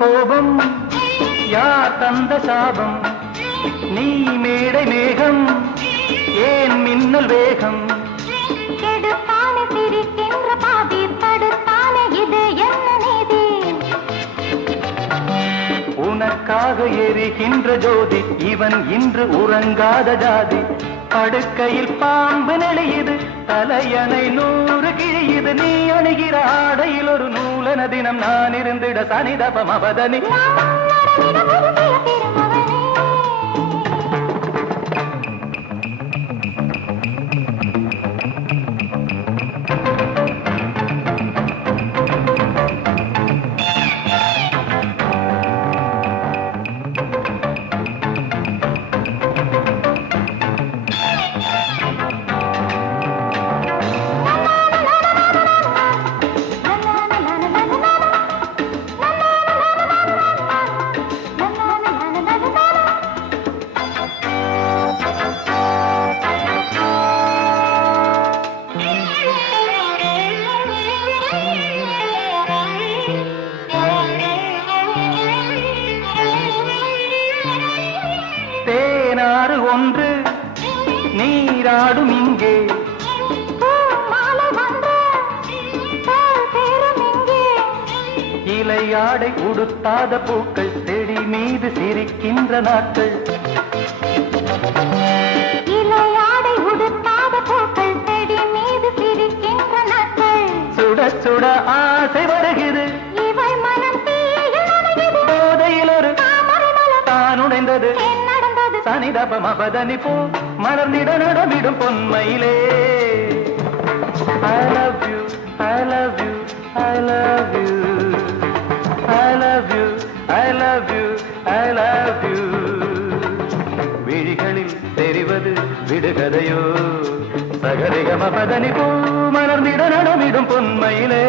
கோபம் யார் தந்த சாபம் நீ மேடை மேகம் ஏன் மின்னல் வேகம் கெடுத்தான சிரிக்கின்ற பாதி தடுத்தான இது என்ன நீதி உனக்காக எரிகின்ற ஜோதி இவன் இன்று உறங்காத ஜாதி படுக்கையில் பாம்பு நெளியுது தலையணை 100 கிழியுது நீ அணுகிற ஆடையில் ஒரு நூலன தினம் நான் இருந்திட சனிதபம் அவதனி ஒன்று நீராடும் இங்கே இலையாடை உடுத்தாத பூக்கள் செடி மீது சிரிக்கின்ற நாட்கள் இலையாடை உடுத்தாத பூக்கள் செடி மீது சிரிக்கின்ற நாட்கள் சுட சுட ஆசை வருகிறது இவை மனம் போதையில் ஒரு தான் உடைந்தது சனிதபம் அவதனி போ மலர்ந்திட நடமிடும் பொன்மையிலே I love you, I love you, I love you, I love you, I love you, I love you. விழிகளில் தெரிவது விடுகதையோ சகரிகம பதனி போ மலர்ந்திட நடமிடும் பொன்மையிலே